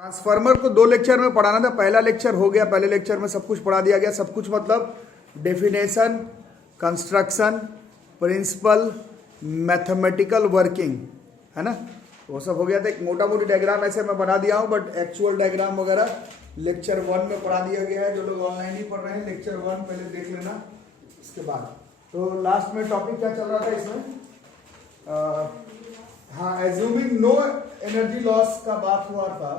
Transformer को 2 lecture में पढ़ाना था। पहला लेक्चर हो गया, पहले लेक्चर में सब कुछ पढ़ा दिया गया। सब कुछ मतलब definition, construction, principle, mathematical working, है ना, वो सब हो गया था। एक मोटा मोटी डायग्राम ऐसे मैं बना दिया हूँ, बट एक्चुअल डायग्राम वगैरह लेक्चर 1 में पढ़ा दिया गया है। जो लोग ऑनलाइन ही पढ़ रहे हैं, लेक्चर 1 पहले देख लेना। इसके बाद तो लास्ट में टॉपिक क्या चल रहा था इसमें, हाँ, एज्यूमिंग नो एनर्जी लॉस का बात हुआ था।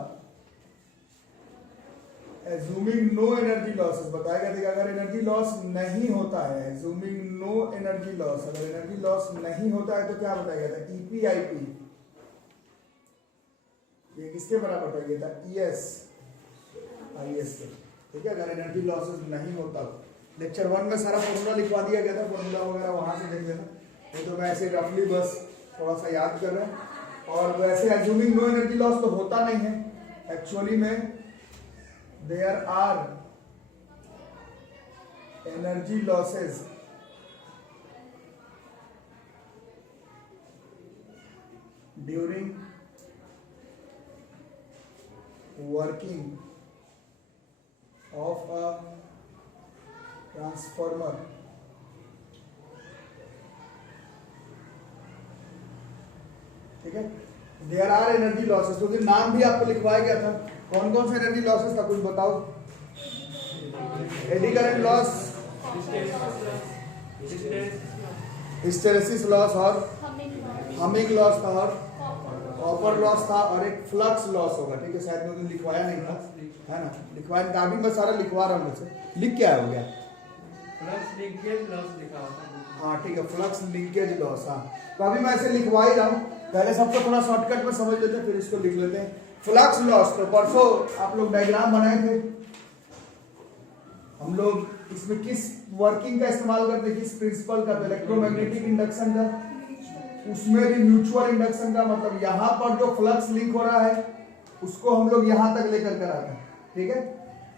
एज्यूमिंग नो एनर्जी लॉसेस बताया गया था कि अगर एनर्जी लॉस नहीं होता है, एज्यूमिंग नो एनर्जी लॉस, अगर एनर्जी लॉस नहीं होता है तो क्या बताया गया था, ईपीआईपी, ये किसके बराबर बताया गया था, ईएस आईएस के, ठीक है, अगर एनर्जी लॉसेस नहीं होता। लेक्चर 1 में सारा फॉर्मूला लिखवा दिया गया था, फॉर्मूला वगैरह वहां से देख लेना। नहीं तो मैं ऐसे रफली बस थोड़ा सा याद कर रहे हैं। और वैसे एज्यूमिंग नो एनर्जी लॉस तो होता नहीं है, एक्चुअली में there are energy losses during working of a transformer, ठीक है। देयर आर एनर्जी लॉसेस, तो नाम भी आपको लिखवाया गया था। कौन कौन से एनर्जी लॉसेस था कुछ बताओ। AD current loss, hysteresis loss और हमिंग लॉस था और कॉपर लॉस था और एक फ्लक्स लॉस होगा, ठीक है। शायद मैं लिखवाया नहीं था, है ना, लिखवाया था। अभी मैं सारा लिखवा रहा हूँ मुझसे। लिख क्या हो गया, फ्लक्स लिंकेज लॉस लिखा होता है। हाँ ठीक है, फ्लक्स लिंकेज लॉस। हाँ, तो अभी मैं ऐसे लिखवा ही रहा हूँ। पहले सबको थोड़ा शॉर्टकट में समझ लेते हैं, फिर इसको लिख लेते हैं। फ्लक्स लॉस, तो परसों आप लोग डायग्राम बनाए थे। हम लोग इसमें किस वर्किंग का इस्तेमाल करते हैं, किस प्रिंसिपल का, इलेक्ट्रोमैग्नेटिक इंडक्शन का, उसमें भी म्यूचुअल इंडक्शन का। मतलब यहां पर जो फ्लक्स लिंक हो रहा है उसको हम लोग यहां तक लेकर कर आते हैं, ठीक है।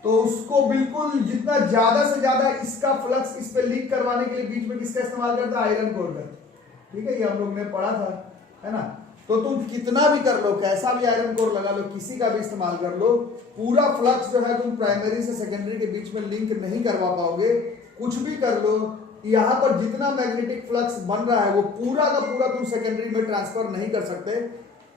तो उसको बिल्कुल जितना ज्यादा से ज्यादा इसका फ्लक्स इस पे लिंक करवाने के लिए बीच में किसका इस्तेमाल करता है, आयरन कोर का, ठीक है। ये हम लोग ने पढ़ा था, है ना। तो तुम कितना भी कर लो, कैसा भी आयरन कोर लगा लो, किसी का भी इस्तेमाल कर लो, पूरा फ्लक्स जो है तुम प्राइमरी से सेकेंडरी के बीच में लिंक नहीं करवा पाओगे। कुछ भी कर लो, यहां पर जितना मैग्नेटिक फ्लक्स बन रहा है वो पूरा का पूरा तुम सेकेंडरी में ट्रांसफर नहीं कर सकते।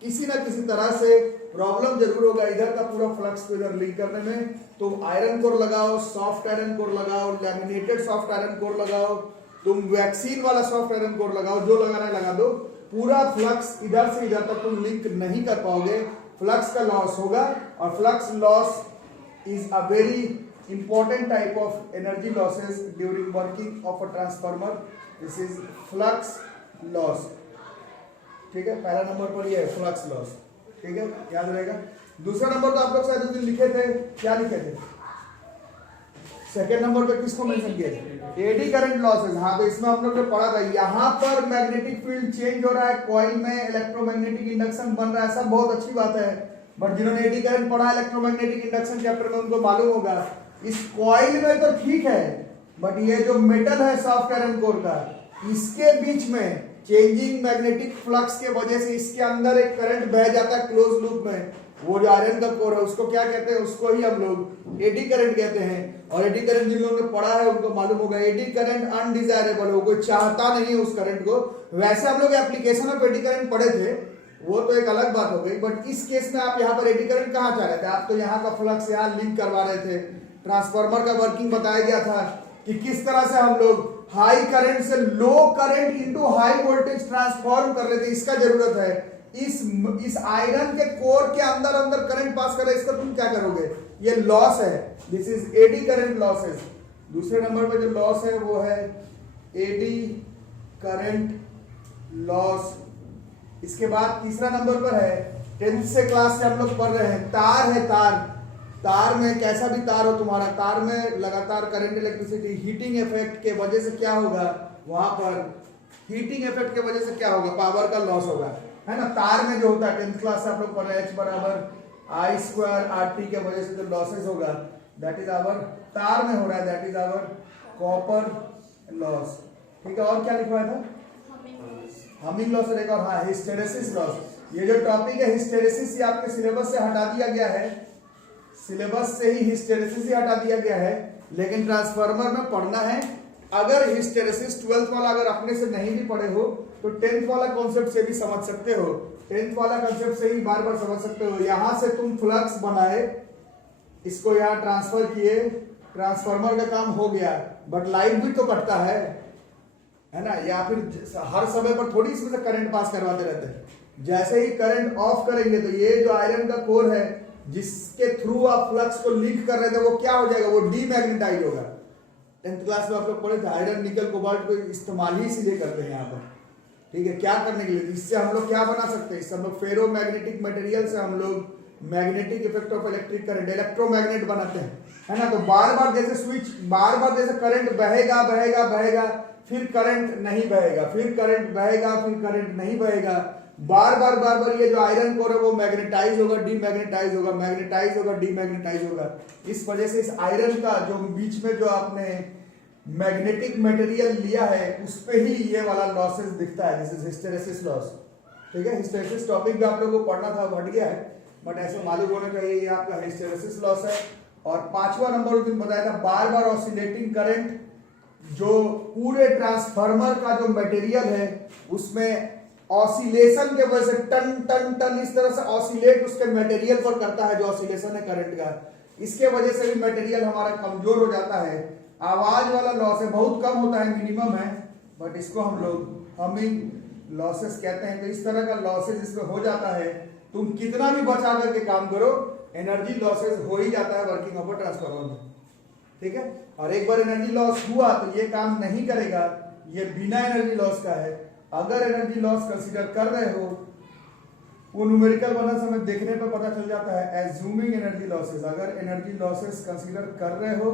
किसी ना किसी तरह से प्रॉब्लम जरूर होगा इधर का पूरा फ्लक्स को इधर लिंक करने में। तुम आयरन कोर लगाओ, सॉफ्ट आयरन कोर लगाओ, लैमिनेटेड सॉफ्ट आयरन कोर लगाओ, तुम वैक्सीन वाला सॉफ्ट आयरन कोर लगाओ, जो लगाना है लगा दो, पूरा फ्लक्स इधर से इधर तक तुम लिंक नहीं कर पाओगे। फ्लक्स का लॉस होगा। और flux loss is a very important type of energy losses during working of a transformer. This is flux loss, ठीक है। पहला नंबर पर ये है फ्लक्स लॉस, ठीक है, याद रहेगा। दूसरा नंबर तो आप लोग शायद उस दिन लिखे थे, क्या लिखे थे, सेकेंड नंबर पे किसको मेंशन किया था, एडी करंट लॉसेस। हाँ, तो इसमें हम लोग ने पढ़ा था, यहाँ पर मैग्नेटिक फील्ड चेंज हो रहा है, कॉइल में इलेक्ट्रोमैग्नेटिक इंडक्शन बन रहा है, सब बहुत अच्छी बात है। बट जिन्होंने एडी करंट पढ़ा इलेक्ट्रोमैग्नेटिक इंडक्शन चैप्टर में, उनको मालूम होगा इस कॉइल में तो ठीक है, बट ये जो मेटल है सॉफ्ट आयरन कोर का, इसके बीच में चेंजिंग मैग्नेटिक फ्लक्स के वजह से इसके अंदर एक करंट बह जाता है क्लोज लूप में। वो जो आयरन का कोर है उसको क्या कहते हैं, उसको ही हम लोग एडी करंट कहते हैं। और एडी करंट जिन लोगों ने पढ़ा है उनको मालूम होगा, एडी करंट अनडिजायरेबल हो, कोई चाहता नहीं है उस करंट को। वैसे हम लोग एप्लीकेशन ऑफ एडी करंट पढ़े थे, वो तो एक अलग बात हो गई। बट इस केस में आप यहाँ पर एडी करंट कहाँ चाह रहे थे, आप तो यहाँ का फ्लक्स यहाँ लिंक करवा रहे थे। ट्रांसफार्मर का वर्किंग बताया गया था कि किस तरह से हम लोग हाई करंट से low current into high voltage transform कर लेते, इसका जरूरत है। इस आयरन के कोर के अंदर अंदर करंट पास कर रहे, इसका तुम क्या करोगे, ये लॉस है। This is eddy current losses. दूसरे नंबर पे जो लॉस है वो है एडी करंट लॉस। इसके बाद तीसरा नंबर पर है, 10th से क्लास से हम लोग पढ़ रहे हैं, तार है। तार में कैसा भी तार हो तुम्हारा, तार में लगातार करंट, इलेक्ट्रिसिटी, हीटिंग इफेक्ट के वजह से क्या होगा, वहां पर हीटिंग इफेक्ट के वजह से क्या होगा, पावर का लॉस होगा, है ना। तार में जो होता है 10th क्लास से आप लोग पढ़ रहे हैं, H बराबर I स्क्वायर RT के वजह से जो लॉसेस होगा, दैट इज आवर, तार में हो रहा है, that is our copper loss, ठीक है। और क्या लिखवाया था, हमिंग लॉस रहेगा। और हाँ, हिस्टेरेसिस लॉस। ये जो टॉपिक है हिस्टेरेसिस, ये आपके सिलेबस से हटा दिया गया है, सिलेबस से ही हिस्टेरेसिस ही हटा दिया गया है, लेकिन ट्रांसफार्मर में पढ़ना है। अगर हिस्टेरेसिस 12th वाला अगर अपने से नहीं भी पढ़े हो तो 10th वाला कॉन्सेप्ट से भी समझ सकते हो, 10th वाला कॉन्सेप्ट से ही बार बार समझ सकते हो। यहां से तुम फ्लक्स बनाए, इसको यहां ट्रांसफर किए, ट्रांसफार्मर का काम हो गया, बट लाइट भी तो कटता है ना, या फिर हर समय पर थोड़ी इसमें से करंट पास करवाते रहते हैं। जैसे ही करंट ऑफ करेंगे तो ये जो आयरन का कोर है जिसके थ्रू आप फ्लक्स को लीक कर रहे थे वो क्या हो जाएगा, वो डीमैग्नेटाइज होगा। 10th क्लास में आप लोग पढ़े थे आयरन निकल कोबाल्ट को इस्तेमाल ही इसीलिए करते हैं यहाँ पर, ठीक है, क्या करने के लिए, इससे हम लोग क्या बना सकते हैं, इससे हम लोग फेरो मैग्नेटिक मटेरियल से हम लोग magnetic effect of electric current, electromagnet बनाते हैं, है ना। तो बार बार जैसे स्विच, बार बार जैसे करंट बहेगा बहेगा बहेगा, फिर करंट नहीं बहेगा, फिर करंट बहेगा, फिर करंट नहीं बहेगा, बार बार ये जो आयरन कोर है वो मैग्नेटाइज होगा, डीमैग्नेटाइज होगा, मैग्नेटाइज होगा, डीमैग्नेटाइज होगा। इस वजह से इस आयरन का जो बीच में जो आपने मैग्नेटिक मटेरियल लिया है उस पे ही ये वाला लॉसेस दिखता है, दिस इज हिस्टेरेसिस लॉस, ठीक है। हिस्टेरेसिस टॉपिक भी आप लोगों को पढ़ना था, हट गया है, बट ऐसे मालूम होना चाहिए ये आपका हिस्टेरेसिस लॉस है। और 5वां नंबर उस दिन बताया था बार बार ऑसिलेटिंग करंट, जो पूरे ट्रांसफार्मर का जो मटेरियल है उसमें ऑसिलेशन के वजह से टन टन टन इस तरह से ऑसिलेट उसके मटेरियल पर करता है, जो ऑसिलेशन है करंट का, इसके वजह से भी मटेरियल हमारा कमजोर हो जाता है। आवाज वाला लॉस है, बहुत कम होता है, मिनिमम है, बट इसको हम लोग हमिंग लॉसेस कहते हैं। तो इस तरह का लॉसेस इसमें हो जाता है, तुम कितना भी बचा करके काम करो एनर्जी लॉसेस हो ही जाता है वर्किंग ऑफ अ ट्रांसफार्मर में, ठीक है। और एक बार एनर्जी लॉस हुआ तो ये काम नहीं करेगा, ये बिना एनर्जी लॉस का है। अगर एनर्जी लॉस कंसीडर कर रहे हो, वो न्यूमेरिकल बना समय देखने पर पता चल जाता है, एज्यूमिंग एनर्जी लॉसेस, अगर एनर्जी लॉसेस कंसीडर कर रहे हो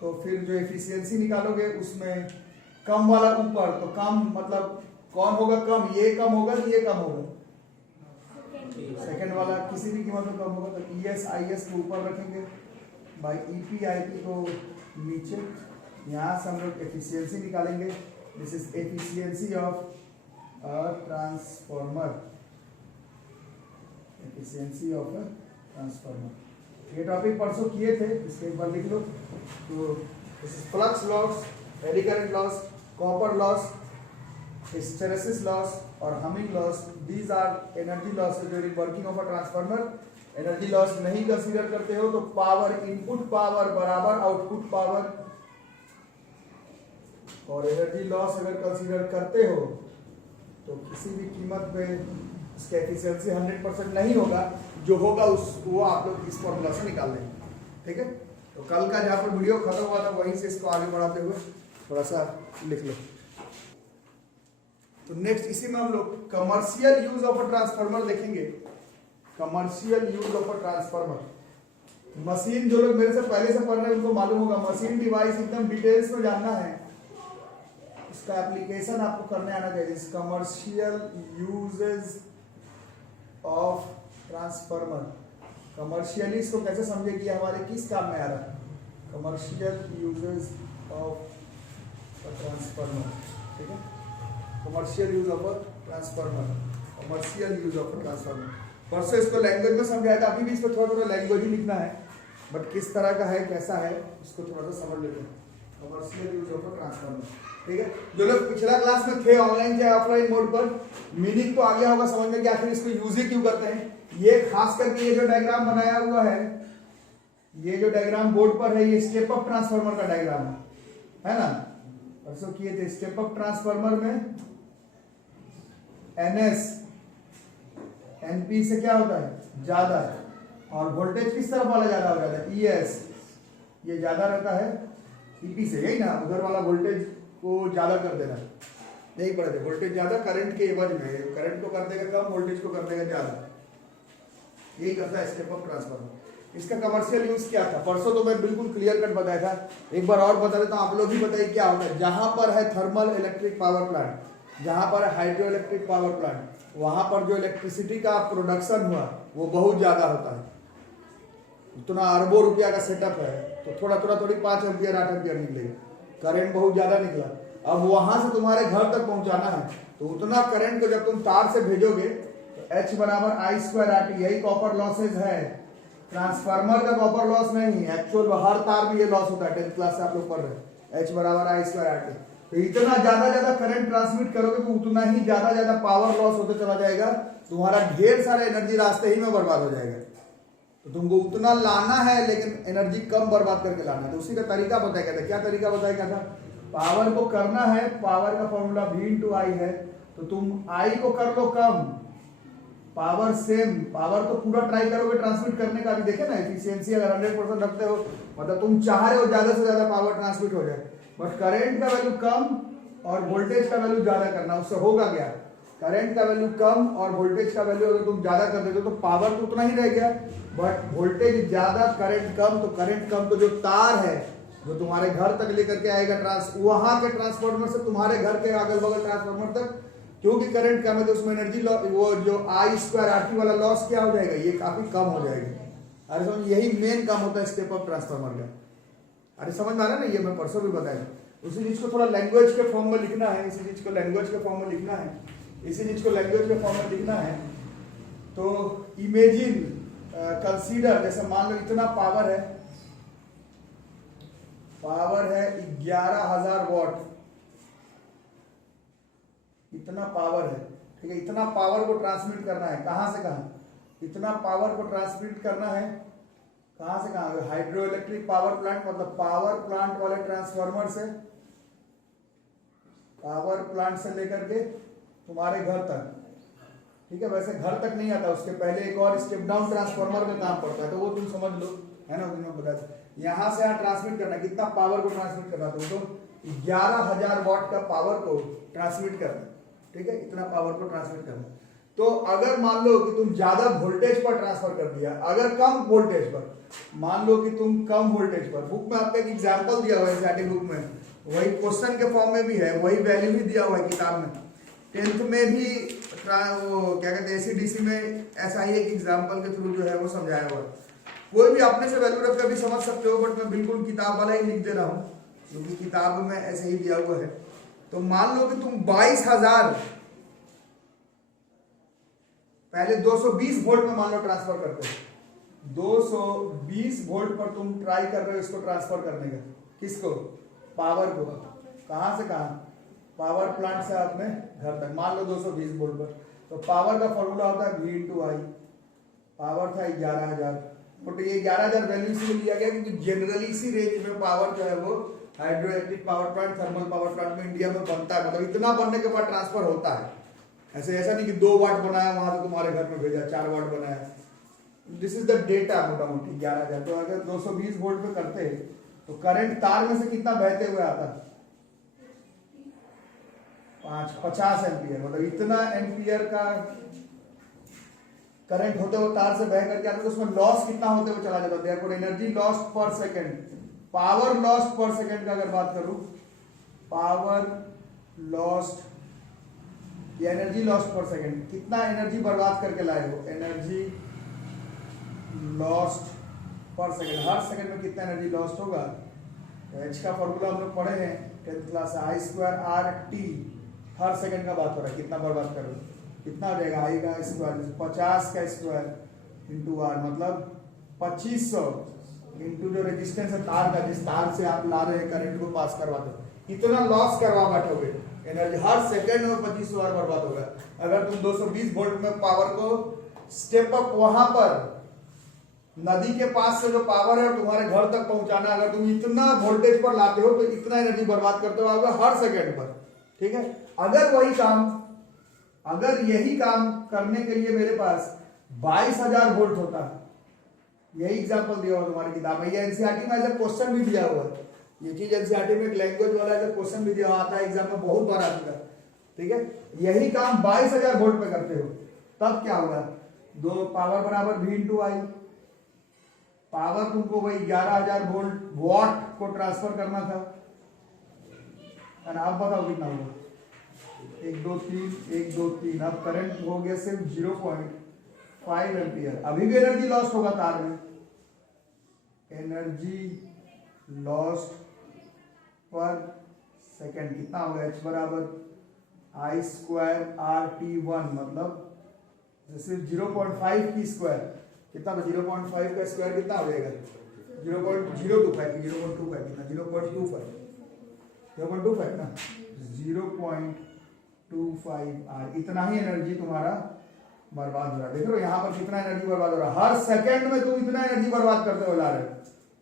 तो फिर जो एफिशिएंसी निकालोगे उसमें कम वाला ऊपर, तो कम मतलब कौन होगा कम, ये कम होगा कि ये कम होगा, सेकंड वाला किसी भी कीमत में कम होगा। तो ES IS को ऊपर रखेंगे, बाई EP IP को नीचे, यहाँ से हम लोग एफिशिएंसी निकालेंगे, this is efficiency of a transformer, efficiency of a transformer. ये टॉपिक परसों किए थे, इसको एक बार लिख लो। तो flux loss, eddy current loss, copper loss, hysteresis loss और humming loss, these are energy loss during working of a transformer. Energy loss नहीं कंसीडर करते हो तो पावर, इनपुट पावर बराबर आउटपुट पावर, और एनर्जी लॉस अगर कंसीडर करते हो तो किसी भी कीमत पे इसका एफिशिएंसी 100% नहीं होगा, जो होगा उस वो आप लोग इस फॉर्मूला से निकाल लेंगे, ठीक है। तो कल का जहाँ पर वीडियो खत्म हुआ था वहीं से इसको आगे बढ़ाते हुए थोड़ा सा लिख लो। तो नेक्स्ट इसी में हम लोग commercial use of a transformer देखेंगे। Commercial use of a transformer, machine जो लोग मेरे से पहले से पढ़ रहे हैं उनको मालूम होगा, मशीन डिवाइस एकदम डिटेल्स में जानना है, इसका एप्लीकेशन आपको करने आना चाहिए। Commercial uses of transformer, commercially इसको कैसे समझे कि हमारे किस काम में आ रहा है, कमर्शियल यूजेस ऑफ ट्रांसफार्मर, ठीक है। Commercial use of a transformer, commercial use of a transformer, परसों इसको लैंग्वेज में समझाया था, अभी भी इसको थोड़ा थोड़ा लैंग्वेज ही लिखना है, बट किस तरह का है कैसा है इसको थोड़ा सा समझ लेते हैं। Commercial use of a transformer, ठीक है। जो लोग पिछला क्लास में थे ऑनलाइन या ऑफलाइन मोड पर, मीनिंग तो आ गया होगा समझ में कि आखिर इसको यूज ही क्यों करते हैं। ये खास करके ये जो डायग्राम बनाया हुआ है, ये जो डायग्राम बोर्ड पर है, ये स्टेप अप ट्रांसफार्मर का डायग्राम है ना, परसों किए थे। स्टेप अप ट्रांसफार्मर में NS NP से क्या होता है ज्यादा, और वोल्टेज किस तरफ वाला ज्यादा हो जाता है, ES, ये ज्यादा रहता है EP से, यही ना, उधर वाला वोल्टेज को ज्यादा कर देना, यही पढ़े थे, वोल्टेज ज्यादा करंट के एवज में, करंट को कर देगा कम, वोल्टेज को कर देगा ज्यादा, यही करता है स्टेप अप ट्रांसफार्मर। इसका कमर्शियल यूज क्या था, परसों तो मैं बिल्कुल क्लियर कट बताया था, एक बार और बता देता हूं, आप लोग भी बताइए क्या होता है। जहां पर है थर्मल इलेक्ट्रिक पावर प्लांट, जहां पर है हाइड्रो इलेक्ट्रिक पावर प्लांट, वहां पर जो इलेक्ट्रिसिटी का प्रोडक्शन हुआ वो बहुत ज्यादा होता है, इतना अरबों रुपया का सेटअप है, तो थोड़ा थोड़ा थोड़ी 5 एम्पियर 8 एम्पियर निकलेगा, करंट बहुत ज्यादा निकला। अब वहां से तुम्हारे घर तक पहुंचाना है, तो उतना करंट को जब तुम तार से भेजोगे तो H बराबर आई स्क्वायर आर टी, यही कॉपर लॉसेज है। ट्रांसफार्मर का कॉपर लॉस नहीं, एक्चुअल हर तार में ये लॉस होता है, 10th क्लास से आप लोग पढ़ रहे हैं। H बराबर आई स्क्वायर आर टी, तो इतना ज्यादा करंट ट्रांसमिट करोगे तो उतना ही ज्यादा पावर लॉस होते चला जाएगा, तुम्हारा ढेर सारा एनर्जी रास्ते ही में बर्बाद हो जाएगा। तो तुमको उतना लाना है लेकिन एनर्जी कम बर्बाद करके लाना है। तो उसी का तरीका बताया गया था। क्या तरीका बताया गया था? पावर को करना है, पावर का फॉर्मूला V इंटू आई है, तो तुम I को कर लो कम, पावर सेम, पावर तो पूरा ट्राई करोगे ट्रांसमिट करने का। अभी देखे ना एफिशिएंसी अगर 100% रखते हो, मतलब तुम चाह रहे हो ज्यादा से ज्यादा पावर ट्रांसमिट हो जाए, बट करंट का वैल्यू कम और वोल्टेज का वैल्यू ज्यादा करना। उससे होगा क्या? करंट का वैल्यू कम और वोल्टेज का वैल्यू अगर तुम ज्यादा कर देते हो तो पावर तो उतना ही रह गया, बट वोल्टेज ज्यादा करंट कम। तो करंट कम तो जो तार है जो तुम्हारे घर तक लेकर के आएगा, वहां के ट्रांसफार्मर से तुम्हारे घर के अगल बगल ट्रांसफार्मर तक, क्योंकि करंट कम है तो उसमें एनर्जी वो जो आई स्क्वायर आर टी वाला लॉस क्या हो जाएगा? ये काफी कम हो जाएगा। अरे समझ, यही मेन काम होता है स्टेप अप ट्रांसफार्मर का। अरे समझ में आ रहा है ना? ये मैं परसों भी बताया। उसी चीज को थोड़ा लैंग्वेज के फॉर्म में लिखना है, इसी चीज को लैंग्वेज के फॉर्म में लिखना है, इसी चीज को लैंग्वेज के फॉर्म में लिखना है। तो इमेजिन, कंसीडर, जैसे मान लो इतना पावर है, पावर है 11,000 वॉट, इतना पावर है, ठीक है। इतना पावर को ट्रांसमिट करना है, कहां से कहां? इतना पावर को ट्रांसमिट करना है कहां से कहां? हाइड्रो इलेक्ट्रिक पावर प्लांट, मतलब पावर प्लांट वाले ट्रांसफार्मर से, पावर प्लांट से लेकर के तुम्हारे घर तक, ठीक है। वैसे घर तक नहीं आता, उसके पहले एक और स्टेप डाउन ट्रांसफार्मर का काम पड़ता है, तो वो तुम समझ लो, है ना? तुम्हें पता है यहां से यहां ट्रांसमिट करना, कितना पावर को ट्रांसमिट करना, तो 11,000 वॉट का पावर को ट्रांसमिट करना, ठीक है। इतना पावर को ट्रांसमिट करना। तो अगर मान लो कि तुम ज्यादा वोल्टेज पर ट्रांसफर कर दिया, अगर कम वोल्टेज पर, मान लो कि तुम कम वोल्टेज पर, बुक में आपका एक एग्जांपल दिया हुआ है स्टैटिक बुक में, वही क्वेश्चन के फॉर्म में भी है, वही वैल्यू भी दिया हुआ है किताब में। 10th में भी वो क्या कहते हैं एसीडीसी में ऐसा ही एक एग्जांपल के थ्रू जो है वो समझाया हुआ है। कोई भी अपने से वैल्यू रख कर भी समझ सकते हो, बट मैं बिल्कुल किताब वाला ही लिख दे रहा हूँ क्योंकि किताब में ऐसे ही दिया हुआ है। तो मान लो कि तुम 22,000 पहले 220 वोल्ट में मान लो ट्रांसफर करते हो, 220 वोल्ट पर तुम ट्राई कर रहे हो इसको ट्रांसफर करने का, किसको? पावर को। कहां से कहां? पावर प्लांट से अपने घर तक, मान लो 220 वोल्ट पर। तो पावर का फॉर्मूला होता है V इंटू आई, पावर था 11,000, बट ये 11,000 वैल्यू इसलिए लिया गया क्योंकि जनरली इसी रेंज में पावर जो है वो hydro electric power plant, thermal power plant में इंडिया में बनता है, मतलब इतना बनने के बाद ट्रांसफर होता है। ऐसा नहीं कि 2 वाट बनाया वहां से तुम्हारे घर में भेजा, 4 वाट बनाया। दिस इज द डेटा मोटा मोटी 11,000। तो अगर 220 वोल्ट पे करते तो करंट तार में से कितना बहते हुए आता? 50 एम्पियर, मतलब इतना एम्पियर का करंट होते हुए तार से बह करके आता, तो उसमें लॉस कितना होते हुए चला जाता है? देयरफॉर एनर्जी लॉस पर सेकंड, पावर लॉस पर सेकंड का अगर बात करूं, पावर लॉस्ट या एनर्जी लॉस पर सेकंड, कितना एनर्जी बर्बाद करके लाए हो? एनर्जी लॉस्ट पर सेकंड, हर सेकंड में कितना एनर्जी लॉस्ट होगा? एच का फॉर्मूला हम लोग पढ़े हैं 10th क्लास, आई स्क्वायर आर टी, हर सेकंड का बात हो रहा है, कितना बर्बाद करो, कितना हो जाएगा? आई का स्क्वायर 50 का स्क्वायर इंटू आर, मतलब 2500 इंटू जो रेजिस्टेंस है तार का, जिस तार से आप ला रहे हैं करंट को पास करवाते हो, इतना लॉस करवा बैठोगे एनर्जी, हर सेकंड में 2500 बार बर्बाद होगा। अगर तुम 220 वोल्ट में पावर को स्टेप अप वहां पर नदी के पास से जो पावर है तुम्हारे घर तक पहुंचाना, अगर तुम इतना वोल्टेज पर लाते हो तो इतना एनर्जी बर्बाद करते हो हर सेकंड पर, ठीक है। अगर वही काम, अगर यही काम करने के लिए मेरे पास 22,000 वोल्ट होता, यही एग्जांपल दिया हुआ तुम्हारी किताब में, ये एनसीईआरटी में ऐसा क्वेश्चन भी दिया हुआ है, ये चीज एनसीईआरटी में एक लैंग्वेज वाला ऐसा क्वेश्चन भी दिया आता है एग्जाम में, बहुत बार आ चुका है, ठीक है। यही काम 22,000 वोल्ट पे करते हो, तब क्या होगा? दो पावर बराबर V इंटू आई, पावर तुमको वही 11,000 वोल्ट वॉट को ट्रांसफर करना था, अब बताओ कितना होगा? 1 2 3 1 2 3, अब करंट हो गया सिर्फ 0.5 एम्पियर, अभी भी एनर्जी लॉस्ट होगा तार में, एनर्जी लॉस्ट पर सेकेंड कितना होगा h बराबर I स्क्वायर RT1 मतलब सिर्फ 0.5 की स्क्वायर कितना था 0.5 का स्क्वायर कितना हो जाएगा 0.025 की 0.25 कितना 0.25 ना 0.25 R इतना ही एनर्जी तुम्हारा बर्बाद हो रहा है। देख लो यहाँ पर कितना एनर्जी बर्बाद हो रहा है, हर सेकंड में तुम इतना एनर्जी बर्बाद करते हो ला रहे हो,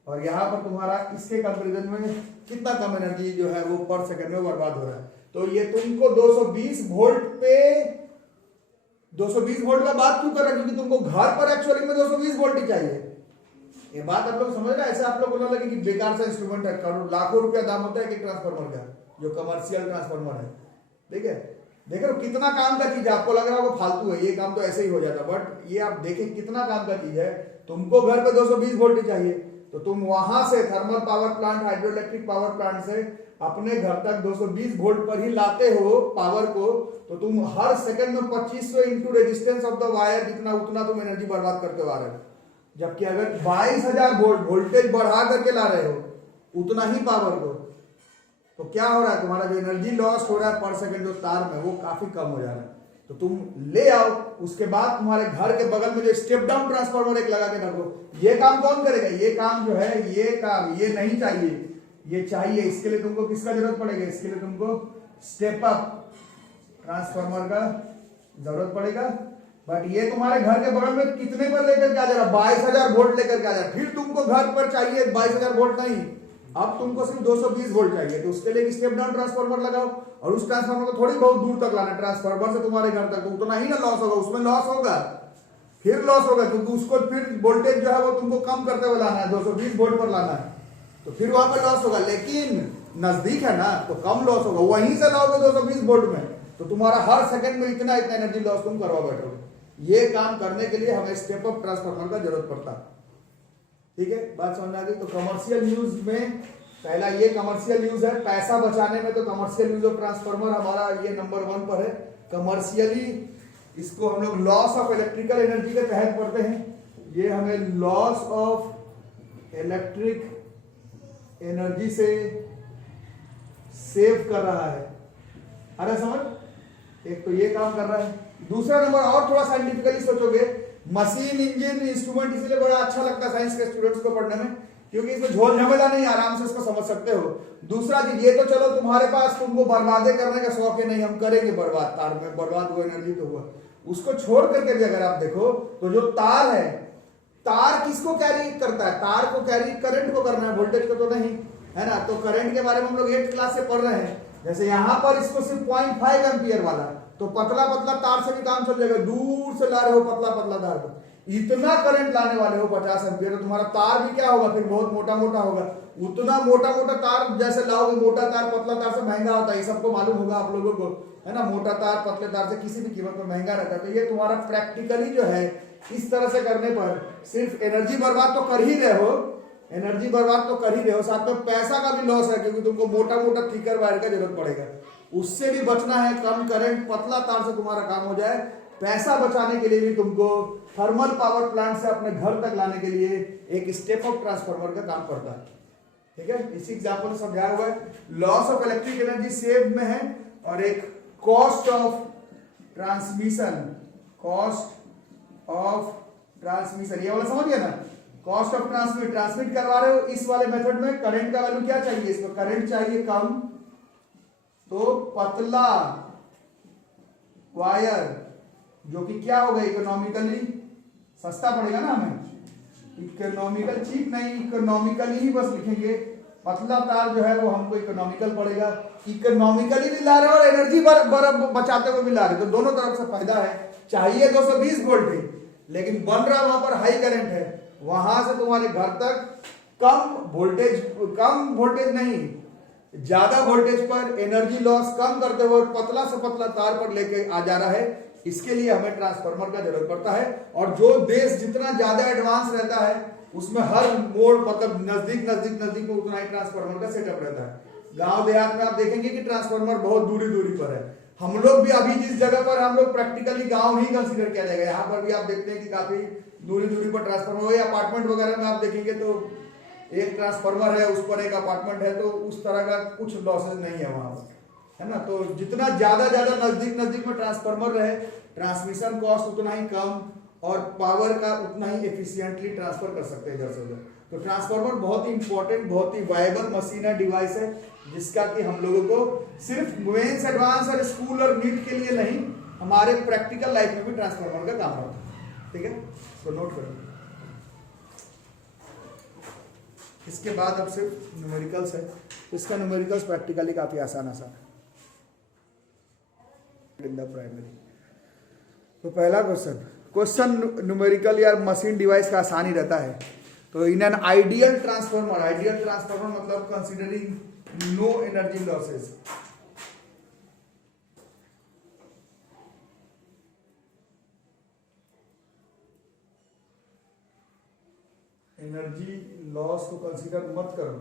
और यहाँ पर तुम्हारा इसके कंपैरिजन में कितना कम एनर्जी जो है वो पर सेकंड में बर्बाद हो रहा है। तो ये तुमको 220 वोल्ट पे 220 वोल्ट का बात क्यों कर रहा है, क्योंकि तुमको घर पर एक्चुअली में 220 वोल्ट ही चाहिए। ये बात आप लोग समझ रहे हैं, ऐसे आप लोग बोलने लगे कि बेकार सा इंस्ट्रूमेंट है, करोड़ लाखों रुपया दाम होता है कि ट्रांसफार्मर का, जो कमर्शियल ट्रांसफार्मर है। ठीक है, देख रहे हो कितना काम का चीज है, आपको लग रहा होगा फालतू है, ये काम तो ऐसे ही हो जाता, बट ये आप देखें कितना काम का चीज है। तुमको घर पे 220 वोल्ट ही चाहिए, तो तुम वहां से thermal power plant, hydro electric power plant से अपने घर तक 220 वोल्ट पर ही लाते हो पावर को, तो तुम हर सेकंड में 2500 into resistance of the wire जितना उतना तुम एनर्जी बर्बाद करते आ रहे हो। जबकि अगर 22,000 वोल्ट वोल्टेज बढ़ा करके ला रहे हो उतना ही पावर को, तो क्या हो रहा है, तुम्हारा जो एनर्जी लॉस हो रहा है पर सेकंड जो तार में वो काफी कम हो जा रहा है। तो तुम ले आओ, उसके बाद तुम्हारे घर के बगल में जो स्टेप डाउन ट्रांसफार्मर एक लगा के रखो। ये काम कौन करेगा, ये काम जो है, ये काम ये नहीं चाहिए, ये चाहिए। इसके लिए तुमको किसका जरूरत पड़ेगा, इसके लिए तुमको स्टेप अप ट्रांसफार्मर का जरूरत पड़ेगा। बट ये तुम्हारे घर के बगल में कितने पर लेकर के आ जा रहा, 22,000 वोल्ट लेकर के आ जा रहा। फिर तुमको घर पर चाहिए 22,000 वोल्ट नहीं, अब तुमको सिर्फ 220 वोल्ट चाहिए। तो उसके लिए स्टेप डाउन ट्रांसफार्मर लगाओ, और उस ट्रांसफार्मर को थोड़ी बहुत दूर तक लाना ट्रांसफार्मर से तुम्हारे घर तक, तो उतना ही ना लॉस होगा, उसमें लॉस होगा, फिर लॉस होगा, क्योंकि उसको फिर वोल्टेज जो है वो तुमको कम करते हुए लाना है, 220 वोल्ट पर लाना है, तो फिर वहां पर लॉस होगा। लेकिन नजदीक है ना, तो कम लॉस होगा। वहीं से लाओगे 220 वोल्ट में, तो तुम्हारा हर सेकंड में इतना एनर्जी लॉस तुम करवा बैठोगे। ये काम करने के लिए हमें स्टेप अप ट्रांसफार्मर का जरूरत पड़ता है। ठीक है, बात समझ आ गई। तो कमर्शियल यूज में पहला ये कमर्शियल यूज है, पैसा बचाने में तो कमर्शियल यूज ऑफ ट्रांसफार्मर हमारा ये नंबर 1 पर है। कमर्शियली इसको हम लोग लॉस ऑफ इलेक्ट्रिकल एनर्जी के तहत पढ़ते हैं। ये हमें लॉस ऑफ इलेक्ट्रिक एनर्जी से सेव कर रहा है। अरे समझ, एक तो ये काम कर रहा है। दूसरा नंबर और थोड़ा साइंटिफिकली सोचोगे, मशीन इंजन इंस्ट्रूमेंट इसलिए बड़ा अच्छा लगता है साइंस के स्टूडेंट्स को पढ़ने में, क्योंकि इसमें झोल झमेला नहीं, आराम से इसको समझ सकते हो। दूसरा चीज ये तो चलो तुम्हारे पास, तुमको बर्बादे करने का शौक है, नहीं हम करेंगे बर्बाद, तार में बर्बाद हुआ एनर्जी तो हुआ, उसको छोड़ करके भी अगर आप देखो तो जो तार है, तार किसको कैरी करता है, तार को कैरी करंट को करना है, वोल्टेज को तो नहीं, है ना। तो करंट के बारे में हम लोग 8th क्लास से पढ़ रहे हैं। जैसे यहां पर इसको सिर्फ 0.5 एम्पियर वाला, तो पतला पतला तार से भी काम चल जाएगा, दूर से ला रहे हो पतला पतला तार को, इतना करंट लाने वाले हो 50 एम्पियर, तो तुम्हारा तार भी क्या होगा, फिर बहुत मोटा मोटा होगा। उतना मोटा मोटा तार जैसे लाओगे, मोटा तार पतला तार से महंगा होता है, ये सबको मालूम होगा आप लोगों को, है ना। मोटा तार पतले तार से किसी भी कीमत पर महंगा रहता है। तो ये तुम्हारा प्रैक्टिकली जो है, इस तरह से करने पर सिर्फ एनर्जी बर्बाद तो कर ही रहे हो, एनर्जी बर्बाद तो कर ही रहे हो, साथ में पैसा का भी लॉस है, क्योंकि तुमको मोटा मोटा थिकर वायर का जरूरत पड़ेगा, उससे भी बचना है। कम करंट पतला तार से तुम्हारा काम हो जाए। पैसा बचाने के लिए भी तुमको थर्मल पावर प्लांट से अपने घर तक लाने के लिए एक स्टेप अप ट्रांसफार्मर का काम करता है। ठीक है, इसी एग्जांपल में समझाया हुआ है। Loss of electric energy save में है, और एक cost of transmission, cost of transmission, ये वाला समझ गया ना। कॉस्ट ऑफ ट्रांसमिट करवा रहे हो, इस वाले मेथड में करंट का वैल्यू क्या चाहिए, इसमें करंट चाहिए कम, तो पतला वायर जो कि क्या होगा, इकोनॉमिकली सस्ता पड़ेगा ना हमें, इकोनॉमिकल चीप नहीं, इकोनॉमिकली ही बस लिखेंगे। पतला तार जो है वो हमको इकोनॉमिकल पड़ेगा, इकोनॉमिकली भी ला रहे हो और एनर्जी बचाते हुए भी ला रहे हो, तो दोनों तरफ से फायदा है। चाहिए 220 वोल्ट ही, लेकिन बन रहा वहां पर हाई करंट है, वहां से तुम्हारे घर तक कम वोल्टेज नहीं, ज्यादा वोल्टेज पर एनर्जी लॉस कम करते हुए पतला से पतला तार पर लेके आ जा रहा है। इसके लिए हमें ट्रांसफार्मर का जरूरत पड़ता है। और जो देश जितना ज्यादा एडवांस रहता है, उसमें हर मोड़ मतलब नजदीक में उतना ही ट्रांसफार्मर का सेटअप रहता है। गांव देहात में आप देखेंगे कि ट्रांसफार्मर बहुत दूरी पर है। हम लोग भी अभी जिस जगह पर हम लोग प्रैक्टिकली गांव ही कंसीडर किया जाएगा, यहाँ पर भी आप देखते हैं कि काफी दूरी पर ट्रांसफार्मर हो, या अपार्टमेंट वगैरह में आप देखेंगे तो एक ट्रांसफार्मर है, उस पर एक अपार्टमेंट है, तो उस तरह का कुछ लॉसेज नहीं है वहां पर, है ना। तो जितना ज्यादा नजदीक में ट्रांसफार्मर रहे, ट्रांसमिशन कॉस्ट उतना ही कम और पावर का उतना ही एफिशिएंटली ट्रांसफर कर सकते हैं इधर से उधर। तो ट्रांसफार्मर बहुत ही इंपॉर्टेंट, बहुत ही वायबल मशीन है, डिवाइस है, जिसका कि हम लोगों को सिर्फ मेंस, एडवांस और स्कूल और नीट के लिए नहीं, हमारे प्रैक्टिकल लाइफ में भी ट्रांसफार्मर का काम होता है। ठीक है, तो नोट करो। इसके बाद अब सिर्फ न्यूमेरिकल्स है, तो इसका न्यूमेरिकल्स प्रैक्टिकली काफी आसान है इन द प्राइमरी। तो पहला क्वेश्चन न्यूमेरिकल या मशीन डिवाइस का आसान ही रहता है। तो इन एन आइडियल ट्रांसफार्मर मतलब considering no energy losses, energy loss को कंसीडर मत करो।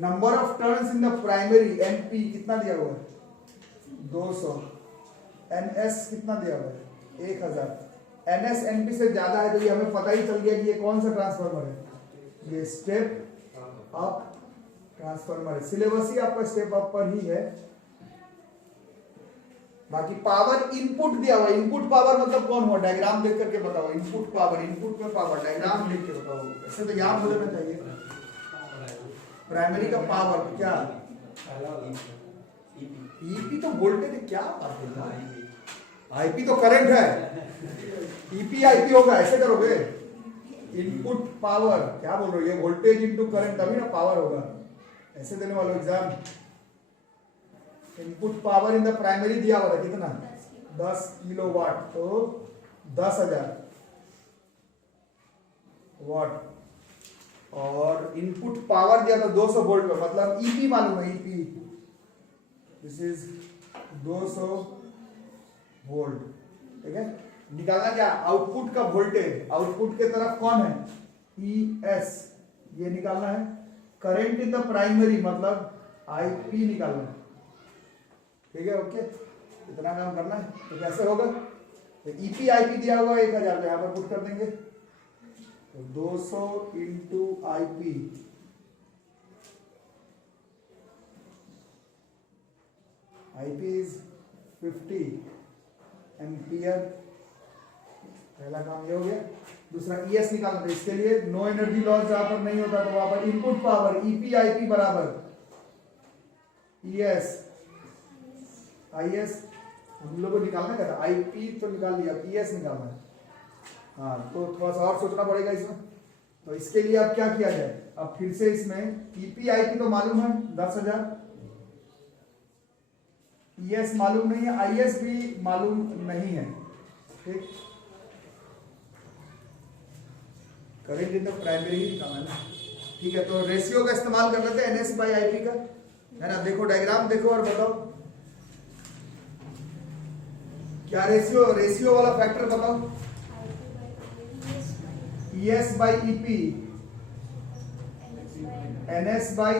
Number of turns in the primary, NP कितना दिया हुआ है 200, एनएस कितना दिया हुआ है 1000, एनएस एनपी से ज्यादा है, तो ये हमें पता ही चल गया कि ये कौन सा ट्रांसफार्मर है, ये स्टेप अप ट्रांसफार्मर है। सिलेबस ही आपका स्टेप अप पर ही है। बाकी पावर इनपुट दिया हुआ है, इनपुट पावर मतलब कौन हुआ, डायग्राम देख करके बताओ। इनपुट पावर, इनपुट में पावर, डायग्राम देख के बताओ। ऐसे तो याद हो जाना चाहिए। प्राइमरी का पावर क्या, ईपी तो वोल्टेज, क्या बात है, आईपी तो करंट है, ईपी आईपी होगा, ऐसे करोगे। इनपुट पावर क्या बोल रहे हो, ये वोल्टेज इनटू करंट, तभी ना पावर होगा, ऐसे देने वालों exam. Input power in the primary दिया हुआ था कितना 10 किलोवाट, तो 10,000 वाट, और इनपुट पावर दिया था 200 वोल्ट पर, मतलब ईपी मालूम है, ईपी दिस इज 200 वोल्ट। ठीक है, निकालना क्या, आउटपुट का वोल्टेज, आउटपुट के तरफ कौन है ES, ये निकालना है। करंट इन द प्राइमरी मतलब IP निकालना है। ठीक है, ओके, इतना काम करना है। तो कैसे होगा, तो EP IP दिया हुआ 1000 पे, यहां पर पुट कर देंगे, तो 200 into IP, IP is 50 ampere. पहला काम ये हो गया। दूसरा ES निकालना था, इसके लिए नो एनर्जी लॉस जहां पर नहीं होता, तो वहां पर इनपुट पावर EP IP बराबर ES IS, हम लोग को निकालना क्या था, IP तो निकाल लिया, ES निकालना है। हाँ, तो थोड़ा सा और सोचना पड़ेगा इसमें। तो इसके लिए अब क्या किया जाए, अब फिर से इसमें EP IP तो मालूम है 10,000, ES मालूम नहीं है, IS भी मालूम नहीं है। ठीक, करंट इन द प्राइमरी ही निकालना है। ठीक है, तो रेशियो का इस्तेमाल कर लेते हैं NS बाई IP का, है ना। देखो डायग्राम देखो और बताओ क्या रेशियो वाला फैक्टर बताओ। ES by EP, NS by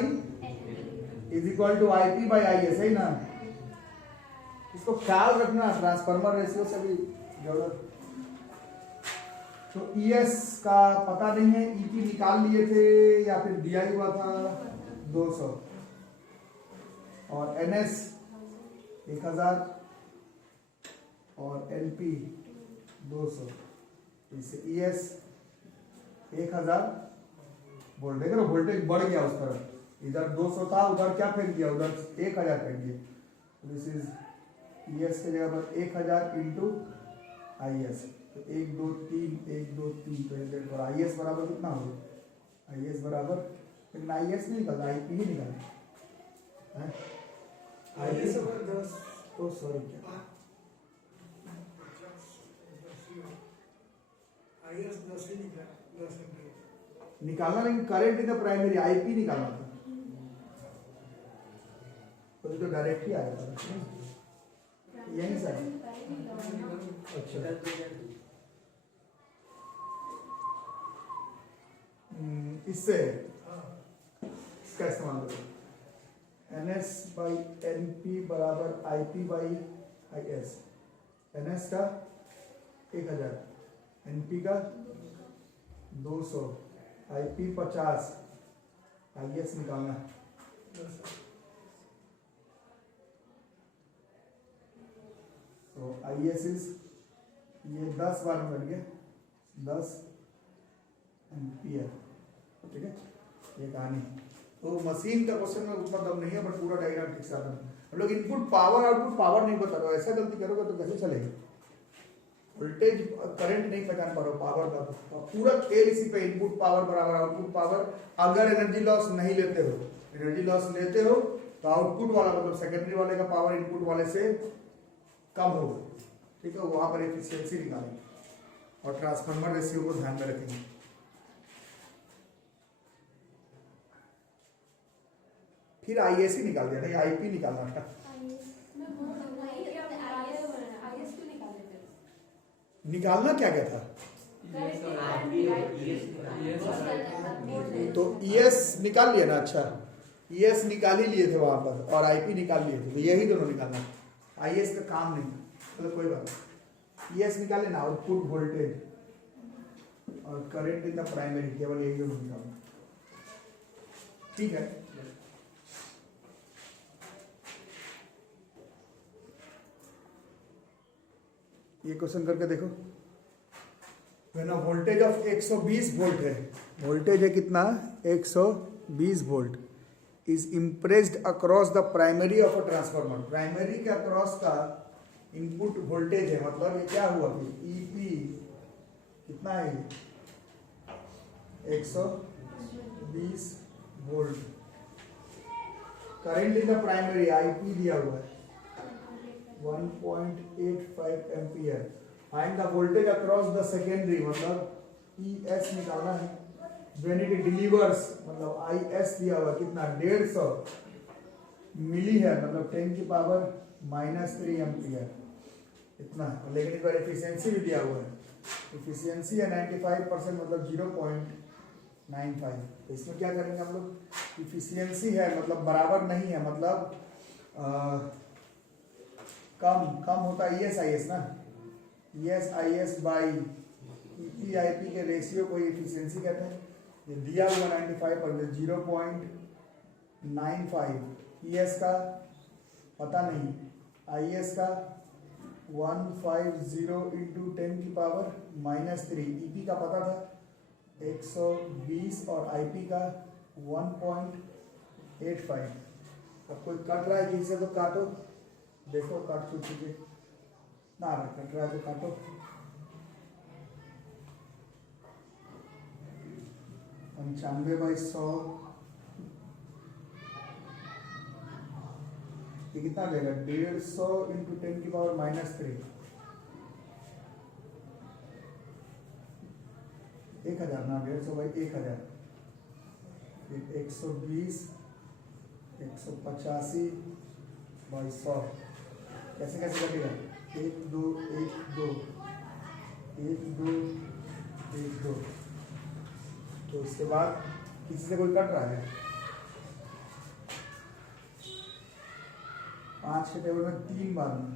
is equal to IP by IS, है ना। इसको ख्याल रखना, ट्रांसफार्मर रेशियो से भी जरूरत। तो ES का पता नहीं है, EP निकाल लिए थे या फिर दिया ही हुआ था 200, और NS 1000 और LP 200, इससे ES 1000 वोल्ट। देख रहे हो, वोल्टेज बढ़ गया उस तरफ, इधर 200 था, उधर क्या फेंक दिया, उधर 1000 फेंक दिया। दिस इज ES के जगह पर 1000 इंटू IS, तो 1 2 3 1 2 3, तो IS बराबर कितना होगा, IS बराबर, लेकिन IS नहीं निकलता, IP ही निकलता है। IS तो सॉरी क्या, निकालना, लेकिन current in the primary IP निकालना था, तो डायरेक्ट ही आया था, यही सर। अच्छा, इससे इसका इस्तेमाल करो, NS बाई NP बराबर IP बाई IS। NS का 1000, NP का 200, IP 50, IS निकालना है। तो IS इज ये 10 बार में बढ़ गया 10 एम्पियर। ठीक है, ये कहानी। तो मशीन का क्वेश्चन में उतना दम नहीं है, बट पूरा डायग्राम ठीक से आता है। हम लोग इनपुट पावर आउटपुट पावर नहीं बता रहे, ऐसा गलती करोगे तो कैसे चलेगा? वोल्टेज करंट नहीं पहचान पा रहे हो, पावर का तो पूरा खेल इसी पे। इनपुट पावर बराबर आउटपुट पावर। अगर एनर्जी लॉस नहीं लेते हो, एनर्जी लॉस लेते हो तो आउटपुट वाला मतलब सेकेंडरी वाले का पावर इनपुट वाले से कम होगा। ठीक है, वहां पर एफिशिएंसी निकालेंगे और ट्रांसफार्मर रेशियो को ध्यान में रखेंगे। फिर आईएससी निकाल दिया था, आईपी निकालना था। निकालना क्या क्या था? तो ईएस निकाल लिया ना। अच्छा, ईएस निकाल ही लिए थे वहां पर और आईपी निकाल लिए थे, तो यही दोनों निकालना। आईएस का काम नहीं, मतलब कोई बात नहीं। ईएस निकाल लेना, आउटपुट वोल्टेज और करंट इन द प्राइमरी, केवल यही दोनों निकालना। ठीक है, ये क्वेश्चन करके देखो। ना वोल्टेज ऑफ 120 वोल्ट है, वोल्टेज है कितना? 120 volt is impressed across the primary of a transformer. Primary के अक्रॉस का इनपुट वोल्टेज है, मतलब ये क्या हुआ कि ईपी कितना है? 120 volt. Current in the primary IP दिया हुआ है 1.85 ampere. Find the voltage across the secondary, मतलब ES निकालना है। व्हेन इट डिलीवर्स, मतलब IS दिया हुआ कितना? 150 मिली है, मतलब 10 की पावर -3 एम्पियर इतना है। लेकिन इस बार एफिशिएंसी भी दिया हुआ है, एफिशिएंसी है 95%, मतलब 0.95। तो इसमें क्या करेंगे हम लोग? एफिशिएंसी है मतलब बराबर नहीं है, मतलब कम होता है ES IS ना। ES IS by EP IP के रेशियो को एफिशिएंसी कहते हैं। ये दिया हुआ 95 पर 0.95, ES का पता नहीं, IS का 150 इंटू 10 की पावर -3, EP का पता था 120 और IP का 1.85। अब कोई कट रहा है किसी से तो काटो, देखो काट चुके ना, कट रहा है तो काटो। 95/100 ये कितना देगा? 150 इंटू 10 की पावर -3, 1000 ना, 150/1000, 120 185/100। कैसे कैसे कटेगा? 1 2 1 2 1 2 1 2। तो इसके बाद किसी से कोई कट रहा है 5 के टेबल में 3 बार में,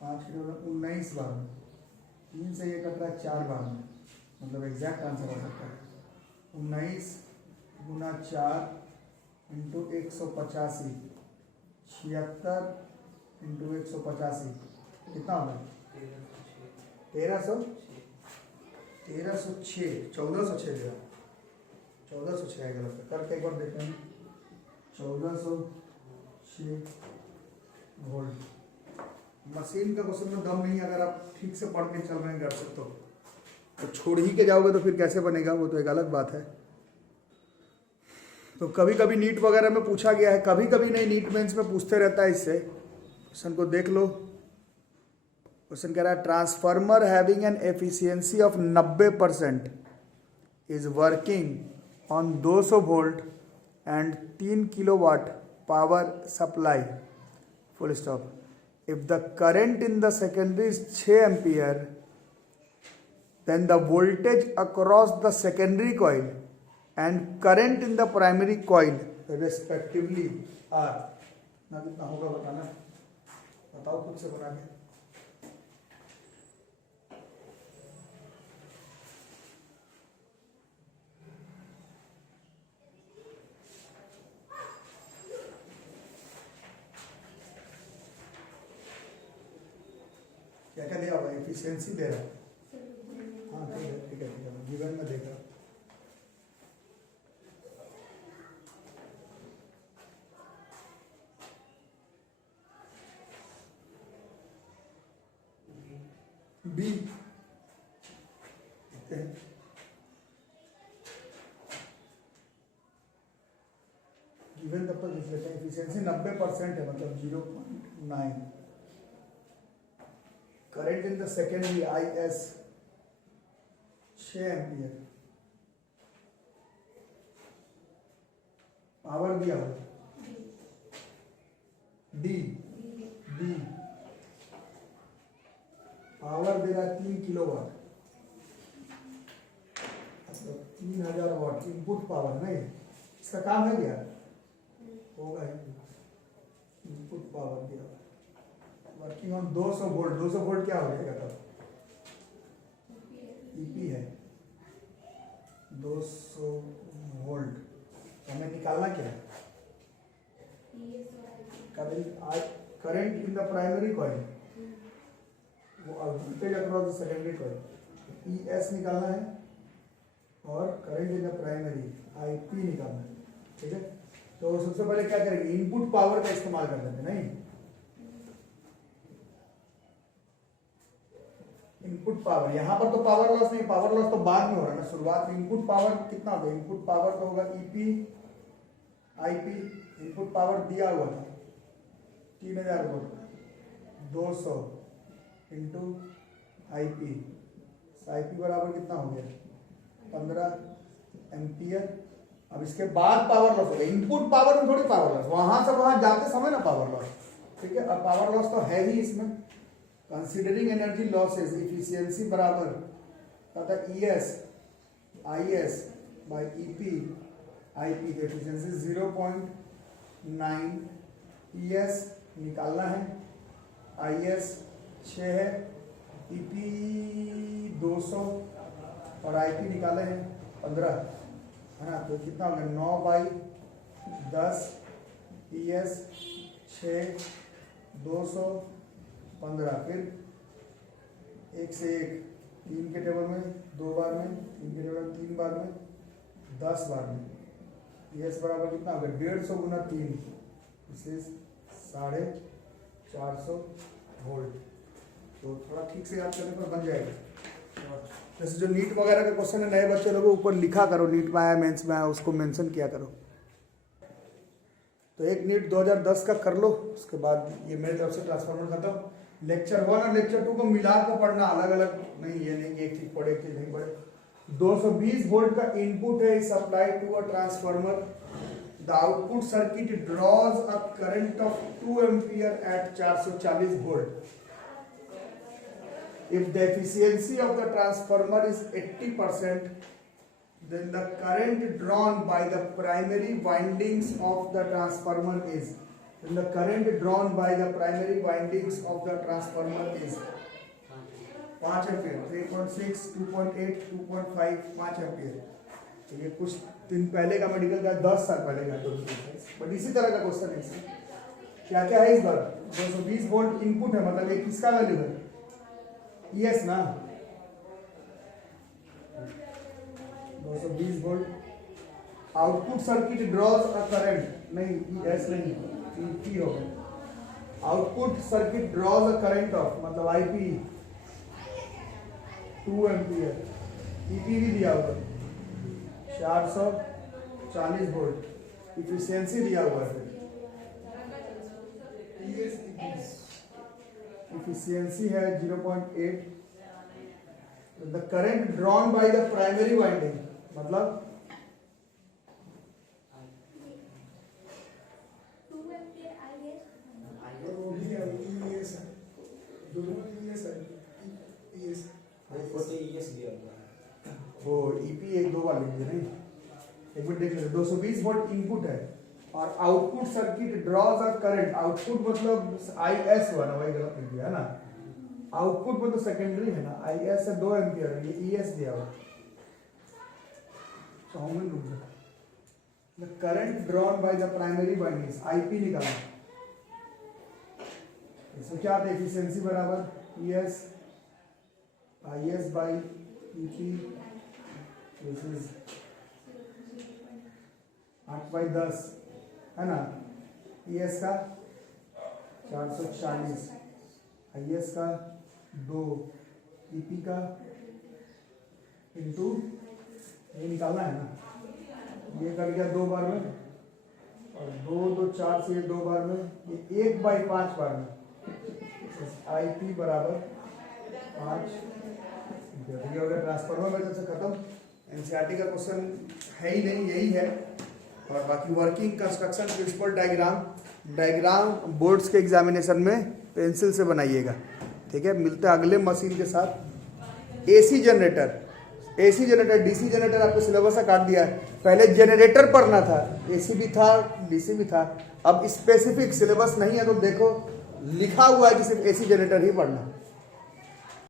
5 के टेबल में 19 बार में, 3 से ये कट रहा है 4 बार में, मतलब एग्जैक्ट आंसर हो सकता है 19 गुना 4 इंटू 185, 76 इंटू 185 कितना होगा? 1306, 1406 देगा, 1406 आएगा लगता है। करके एक बार देखते हैं। 1406 वोल्ट। मशीन का क्वेश्चन में दम नहीं, अगर आप ठीक से पढ़ के चल रहे हैं घर से तो छोड़ ही के जाओगे तो फिर कैसे बनेगा, वो तो एक अलग बात है। तो कभी कभी नीट वगैरह में पूछा गया है, कभी कभी नहीं, नीट मेंस में पूछते रहता है। इससे क्वेश्चन को देख लो। क्वेश्चन कह रहा है transformer having an efficiency of 90% is working on 200 volt and 3 kilowatt power supply, full stop. If the current in the secondary is 6 ampere, then the voltage across the secondary coil and current in the primary coil respectively are, ना कितना होगा बताना, बताओ खुद से बना के। क्या क्या दिया हुआ है, एफिशिएंसी दे रहा है। हाँ ठीक है ठीक है ठीक है, गिवन में देख रहा हूँ। बी गिवन तब तक लिख लेते हैं, एफिशिएंसी 90% है, मतलब 0.9। Current in the secondary IS 6 ampere, power दिया हुआ डी डी पावर दे रहा है 3 किलोवाट, मतलब 3000 वाट इनपुट पावर। नहीं, इसका काम है क्या, होगा ही। इनपुट पावर दिया वर्किंग ऑन 200 वोल्ट। 200 वोल्ट क्या हो जाएगा तब, ईपी है 200 वोल्ट। तो हमें निकालना क्या है, current in the primary coil, वो voltage across the secondary coil, ES निकालना है, और current in the primary IP निकालना है। ठीक है, तो सबसे पहले क्या करेंगे, इनपुट पावर का इस्तेमाल कर लेते हैं। नहीं, इनपुट पावर, यहां पर तो पावर लॉस नहीं, पावर लॉस तो बाद में हो रहा है ना, शुरुआत में इनपुट पावर कितना होगा, इनपुट पावर तो होगा EP IP। इनपुट पावर दिया हुआ था 3000 वोल्ट, 200 इंटू IP, IP बराबर कितना हो गया 15 एम्पियर। अब इसके बाद पावर लॉस होगा, इनपुट पावर में थोड़ी पावर लॉस, वहां से वहां जाते समय ना पावर लॉस। ठीक है, अब पावर लॉस तो है ही इसमें। कंसीडरिंग एनर्जी लॉसेस, इफिशियंसी बराबर था ES IS by EP IP, तो एफिशिएंसी 0.9, ES निकालना है, IS 6 है, EP 200 और IP निकाले हैं 15, है ना। तो कितना हो गया 9/10, ES 6 200 15, फिर 1 से 1 3 के टेबल में 2 बार में, 3 के टेबल में 3 बार में, 10 बार में। ES बराबर कितना हो गया 150 गुना 3, इसे 450 वोल्ट। तो थोड़ा ठीक से याद करने पर बन जाएगा। जैसे जो नीट वगैरह के क्वेश्चन है, नए बच्चे लोगों ऊपर लिखा करो, नीट में आया मेंस में आया, उसको मेंशन किया करो। तो एक नीट 2010 का कर लो, उसके बाद ये मेरी तरफ से ट्रांसफार्मर खत्म। लेक्चर 1 और लेक्चर 2 को मिला कर पढ़ना, अलग अलग नहीं, ये नहीं एक चीज पढ़े एक चीज नहीं पढ़े। 220 वोल्ट का इनपुट है, is applied to a transformer. The output circuit draws a current of 2 ampere at 440 volt. If the efficiency of the transformer is 80%, then the current drawn by the primary windings of the transformer is, then the current drawn by the primary windings of the transformer is 5 ampere, 3.6, 2.8, 2.5, 5 ampere. तो ये कुछ दिन पहले का medical का, 10 साल पहले का, बट इसी तरह का क्वेश्चन है। क्या क्या है इस बार, 220 वोल्ट इनपुट है, मतलब ये किसका वैल्यू है, ES ना, 220 volt. Output circuit draws a current, नहीं ES नहीं, EP होगा। Output circuit draws a current of, मतलब IP 2 एम्पियर। EP भी दिया हुआ 440 वोल्ट, इफिशियंसी दिया हुआ है, इफिशियंसी है 0.8। The current drawn by the primary winding, मतलब 2 एम्पीयर IS वो EP 1-2 बार लिख दिया, नहीं एक मिनट देख लेते। 220 वोल्ट इनपुट है और output circuit draws a current, output मतलब IS हुआ ना, वही गलत लिख दिया है ना। आउटपुट मतलब सेकेंडरी है ना, IS है 2 एम्पियर, ये ES दिया हुआ। The current drawn by the primary windings, IP निकालना। इसमें क्या आता है, एफिशिएंसी बराबर ES IS by EP which is 8/10 है ना। ES का 440, IS का 2, EP का इंटू ये निकालना है ना, ये कर गया 2 बार में और 2 2 4 से 2 बार में, ये 1/5 बार में IP बराबर 5। अगर ट्रांसफार्मर में से खत्म, एनसीईआरटी का क्वेश्चन है ही नहीं, यही है। और बाकी working construction principle diagram boards के एग्जामिनेशन में पेंसिल से बनाइएगा, ठीक है। मिलते हैं अगले मशीन के साथ। एसी जनरेटर, डीसी जनरेटर आपको सिलेबस से काट दिया है। पहले जनरेटर पढ़ना था, एसी भी था डीसी भी था। अब स्पेसिफिक सिलेबस नहीं है तो देखो लिखा हुआ है कि सिर्फ एसी जनरेटर ही पढ़ना है।